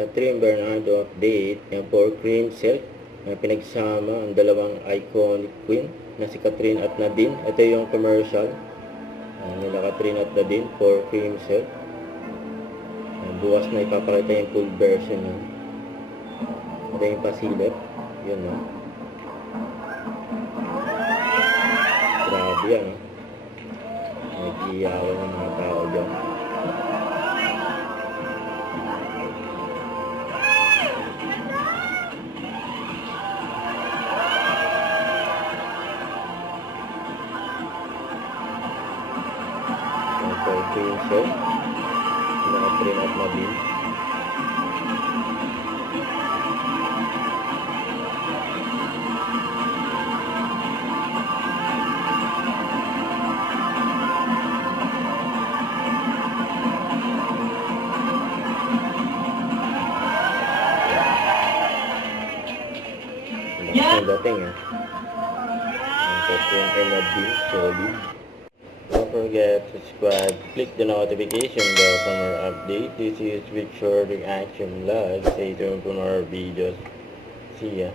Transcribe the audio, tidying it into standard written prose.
Catherine Bernardo update na for cream silk na pinagsama ang dalawang iconic queen na si Catherine at Nadine. Ito yung commercial nila Catherine at Nadine for cream silk. Bukas na ipapakita yung full version yun. Ito yung pasilip. Yun no. Grabe yan no. Nag-iyawan ng mga tao dyan. For cream silk na Catherine at Nadine. Ang dating ang Catherine and Nadine, solid. Don't forget to subscribe, click the notification bell for more updates. This is Big Short Reaction Vlog. Stay tuned for more videos. See ya.